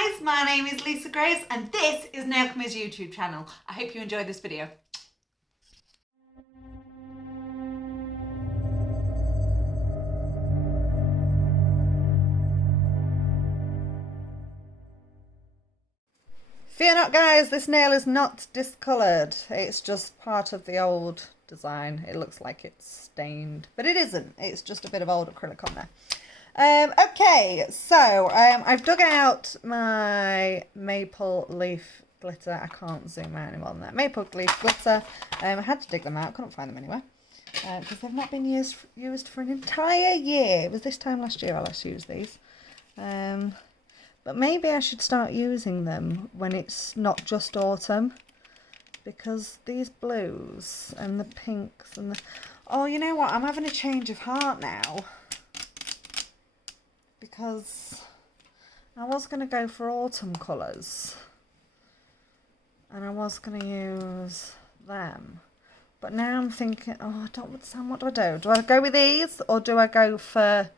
guys, my name is Lisa Grace and this is Nailchemy's YouTube channel. I hope you enjoyed this video. Fear not, guys, this nail is not discoloured. It's just part of the old design. It looks like it's stained, but it isn't. It's just a bit of old acrylic on there. Okay, so I've dug out my maple leaf glitter. I can't zoom out any more than that. Maple leaf glitter. I had to dig them out. Couldn't find them anywhere because they've not been used for an entire year. It was this time last year I last used these. But maybe I should start using them when it's not just autumn, because these blues and the pinks and the... Oh, you know what? I'm having a change of heart now, because I was going to go for autumn colours and I was going to use them. But now I'm thinking, oh, I don't understand. What do I do? Do I go with these or do I go for...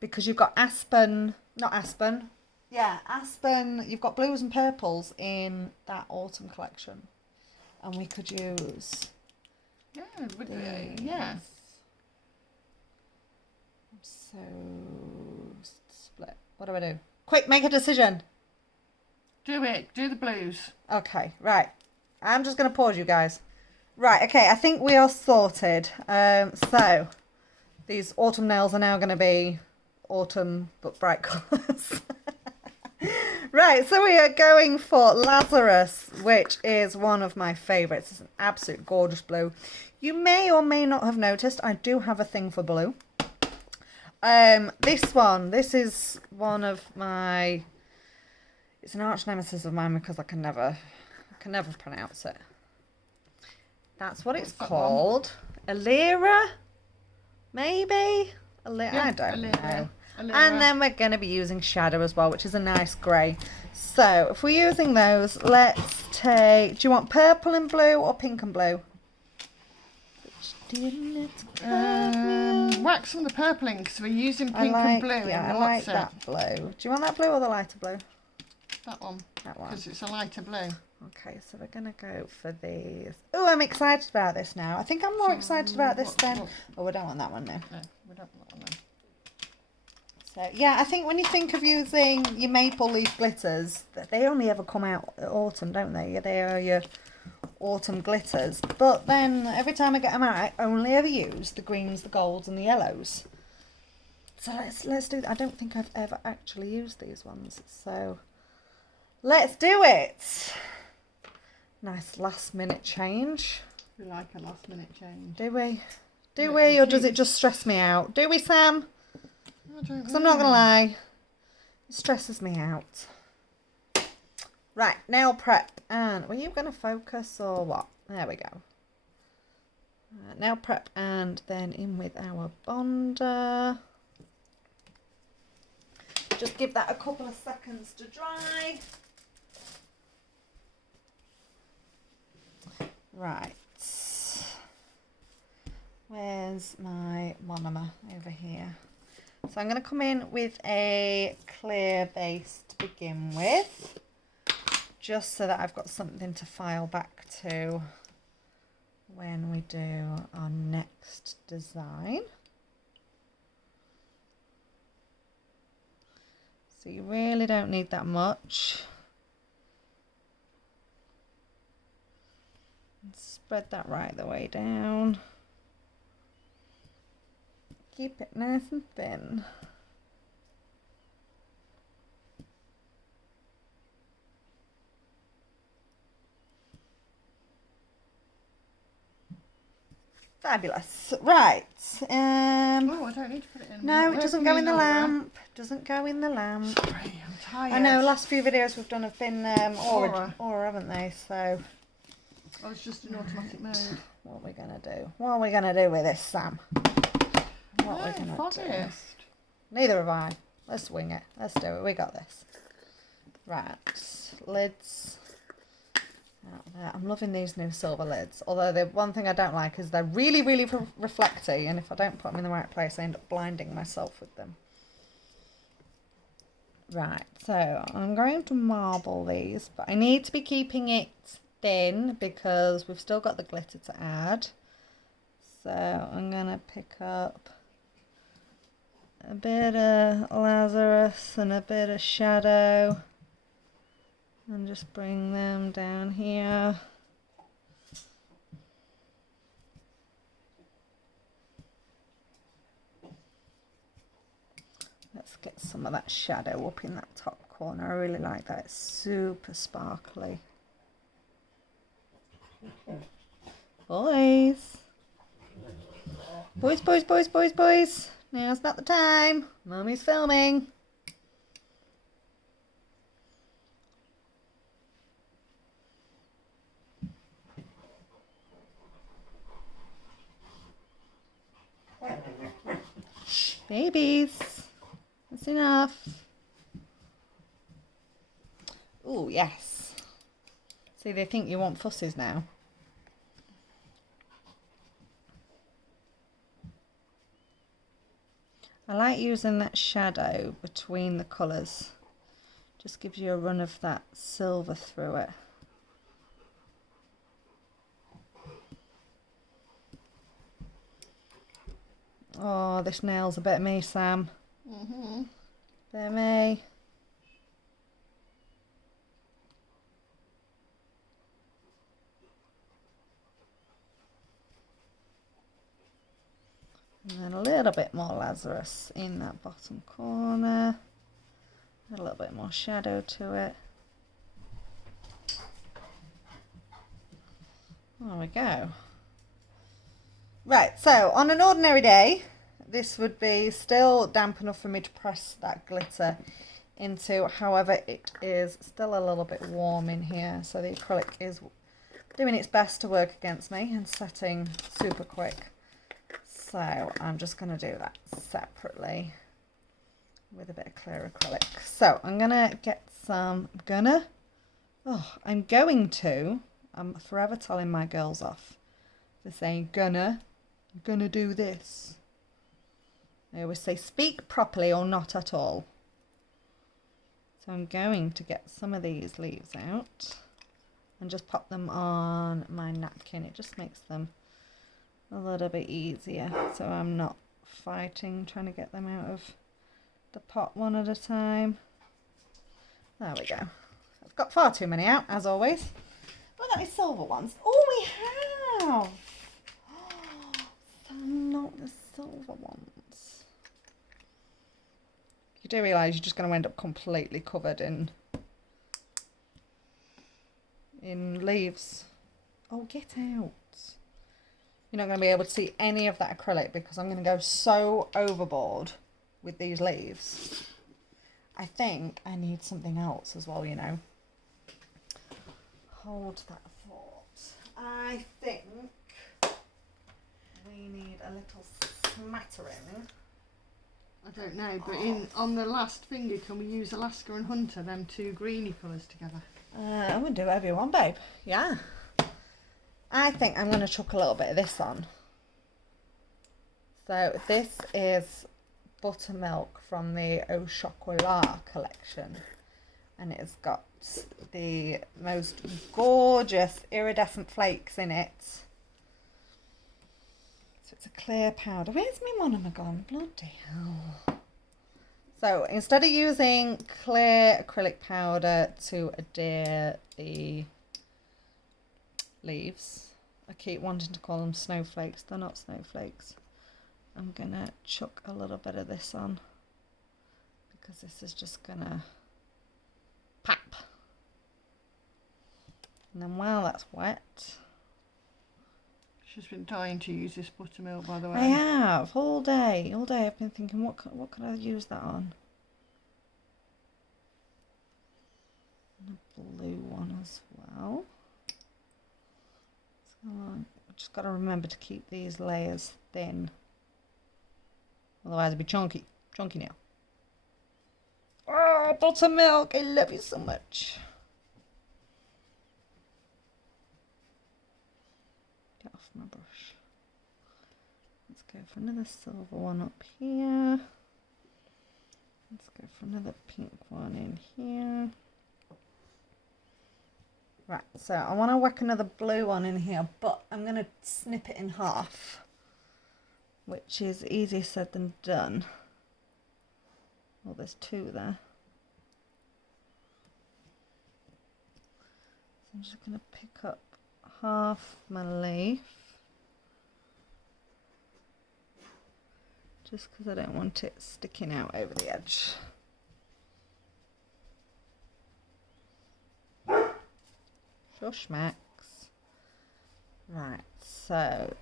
Because you've got aspen, not aspen... Yeah, aspen, you've got blues and purples in that autumn collection. And we could use... Yeah, yes. I'm so split. What do I do? Quick, make a decision. Do it. Do the blues. Okay, right. I'm just going to pause you guys. Right, okay, I think we are sorted. So, these autumn nails are now going to be autumn but bright colours. Right, so we are going for Lazarus, which is one of my favourites. It's an absolute gorgeous blue. You may or may not have noticed, I do have a thing for blue. This is one of my... It's an arch nemesis of mine because I can never pronounce it. That's what it's called. Alira? Maybe? I don't know. And then we're going to be using shadow as well, which is a nice grey. So if we're using those, let's take... Do you want purple and blue or pink and blue? Whack some of the purpling because we're using pink and blue. Yeah, I like that blue. Do you want that blue or the lighter blue? That one. That one. Because it's a lighter blue. Okay, so we're going to go for these. Oh, I'm excited about this now. I think I'm more excited about this then. Oh, we don't want that one now. No, we don't want that one now. So, yeah, I think when you think of using your maple leaf glitters, they only ever come out at autumn, don't they? They are your autumn glitters. But then every time I get them out, I only ever use the greens, the golds and the yellows. So let's do that. I don't think I've ever actually used these ones. So let's do it. Nice last minute change. We like a last minute change. Do we? Do we? Or does it just stress me out? Do we, Sam? Because I'm not going to lie, it stresses me out. Right, nail prep. And were you going to focus or what? There we go. Nail prep and then in with our bonder. Just give that a couple of seconds to dry. Right. Where's my monomer? Over here. So I'm going to come in with a clear base to begin with, just so that I've got something to file back to when we do our next design. So you really don't need that much. And spread that right the way down. Keep it nice and thin. Fabulous. Right. Oh, I don't need to put it in. No, it doesn't go in the lamp. Doesn't go in the lamp. Sorry, I'm tired. I know, last few videos we've done have been aura, haven't they? So... Oh, it's just in automatic mode. What are we going to do? What are we going to do with this, Sam? What are we going to do? Neither have I. Let's wing it. Let's do it. We got this. Right. Lids. Out there. I'm loving these new silver lids. Although the one thing I don't like is they're really, really reflecty. And if I don't put them in the right place, I end up blinding myself with them. Right, so I'm going to marble these, but I need to be keeping it thin because we've still got the glitter to add. So I'm going to pick up a bit of Lazarus and a bit of shadow and just bring them down here. Let's get some of that shadow up in that top corner. I really like that. It's super sparkly. Boys. Boys, boys, boys, boys, boys. Now's not the time. Mummy's filming. Babies. That's enough. Oh, yes. See, they think you want fusses now. I like using that shadow between the colours. Just gives you a run of that silver through it. Oh, this nail's a bit of me, Sam. Bit of me. And then a little bit more Lazarus in that bottom corner. A little bit more shadow to it. There we go. Right, so on an ordinary day, this would be still damp enough for me to press that glitter into. However, it is still a little bit warm in here, so the acrylic is doing its best to work against me and setting super quick. So I'm just going to do that separately with a bit of clear acrylic. So I'm going to get some, I'm forever telling my girls off. They're saying gonna do this. I always say speak properly or not at all. So I'm going to get some of these leaves out and just pop them on my napkin. It just makes them a little bit easier, so I'm not fighting trying to get them out of the pot one at a time. There we go. I've got far too many out, as always. Look at these silver ones. Oh, we have some, not the silver ones. You do realise you're just going to end up completely covered in leaves. Oh, get out. You're not going to be able to see any of that acrylic because I'm going to go so overboard with these leaves. I think I need something else as well, you know. Hold that thought. I think we need a little smattering. I don't know, but on the last finger, can we use Alaska and Hunter, them two greeny colours together? I'm going to do whatever you want, babe. Yeah. I think I'm going to chuck a little bit of this on. So this is buttermilk from the Au Chocolat collection. And it's got the most gorgeous iridescent flakes in it. So it's a clear powder. Where's my monomer gone? Bloody hell. So instead of using clear acrylic powder to adhere the leaves, I keep wanting to call them snowflakes. They're not snowflakes. I'm going to chuck a little bit of this on because this is just going to pop. And then while that's wet... She's been dying to use this buttermilk, by the way. I have, all day. All day I've been thinking, what could I use that on? And a blue one as well. So I've just got to remember to keep these layers thin. Otherwise it'll be chunky now. Oh, buttermilk, I love you so much. Get off my brush. Let's go for another silver one up here. Let's go for another pink one in here. Right, so I want to whack another blue one in here, but I'm going to snip it in half, which is easier said than done. Well, there's two there. So I'm just going to pick up half my leaf, just because I don't want it sticking out over the edge. Shush, Max. Right, so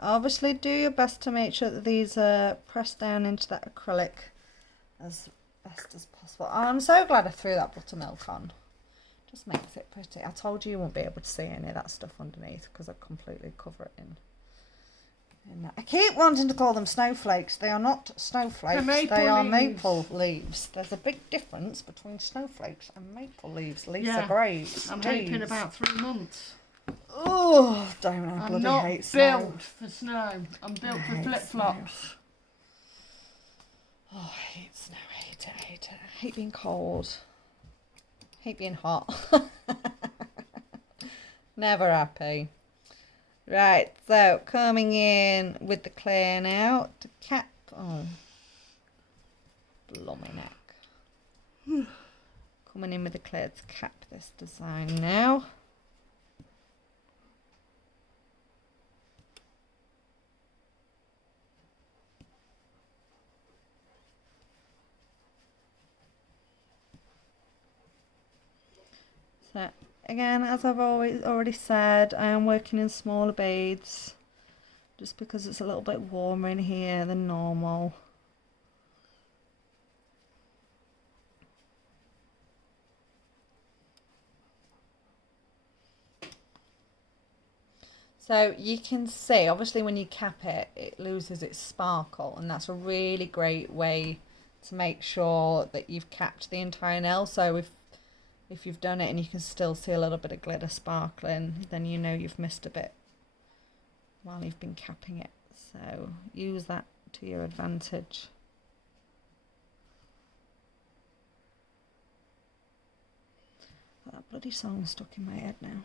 obviously do your best to make sure that these are pressed down into that acrylic as best as possible. Oh, I'm so glad I threw that buttermilk on. Just makes it pretty. I told you you won't be able to see any of that stuff underneath because I completely cover it in that. I keep wanting to call them snowflakes. They are not snowflakes. They are maple leaves. There's a big difference between snowflakes and maple leaves. Lisa Graves. I'm hoping about 3 months. Oh, don't I bloody hate snow. I'm not built for snow. I'm built for flip-flops. Oh, I hate snow. I hate it. I hate it. I hate being cold. I hate being hot. Never happy. Right, so coming in with the clear now to cap. Oh, blummy neck. Coming in with the clear to cap this design now. So again, as I've already said, I am working in smaller beads just because it's a little bit warmer in here than normal. So you can see, obviously when you cap it, it loses its sparkle, and that's a really great way to make sure that you've capped the entire nail. So if you've done it and you can still see a little bit of glitter sparkling, then you know you've missed a bit while you've been capping it. So use that to your advantage. That bloody song's stuck in my head now.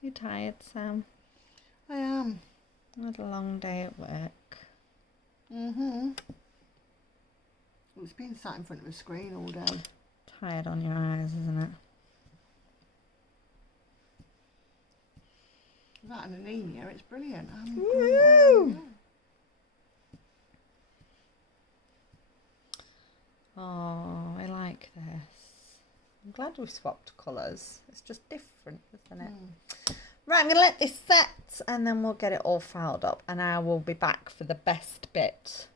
You tired, Sam? I am. I had a long day at work. Well, it's been sat in front of a screen all day. Tired on your eyes, isn't it? That and anemia, it's brilliant. Woo! Oh, I like this. I'm glad we swapped colours. It's just different, isn't it? Right, I'm going to let this set and then we'll get it all filed up and I will be back for the best bit,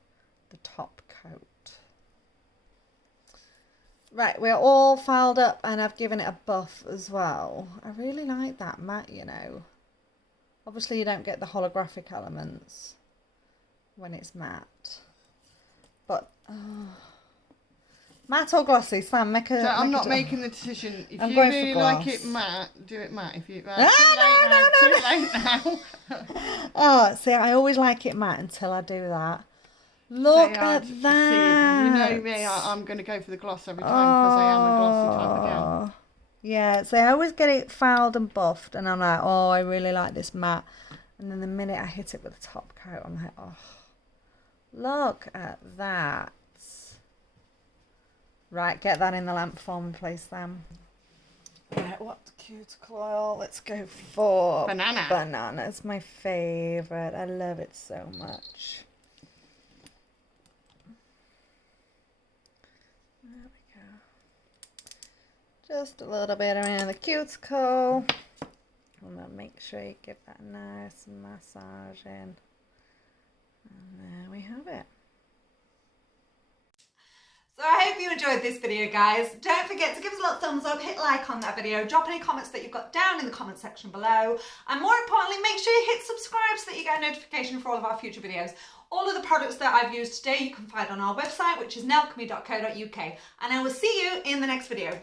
the top coat. Right, we're all filed up and I've given it a buff as well. I really like that matte, you know. Obviously you don't get the holographic elements when it's matte. But, matte or glossy? Sam, make a... So I'm not making the decision. If I'm you going really for like gloss. it matte, do it matte. If you No. too late now. Oh, see, I always like it matte until I do that. Look at that. See, you know me, I'm going to go for the gloss every time because I am a glossy type of girl. Yeah, so I always get it filed and buffed and I'm like, oh, I really like this matte. And then the minute I hit it with the top coat, I'm like, oh, look at that. Right, get that in the lamp for me, please, Sam. Right, what cuticle oil? Let's go for Banana. Banana. It's my favourite. I love it so much. There we go. Just a little bit around the cuticle. And then make sure you give that a nice massage in. And there we have it. So I hope you enjoyed this video, guys. Don't forget to give us a little thumbs up, hit like on that video, drop any comments that you've got down in the comment section below, and more importantly, make sure you hit subscribe so that you get a notification for all of our future videos. All of the products that I've used today you can find on our website, which is nailchemy.co.uk, and I will see you in the next video.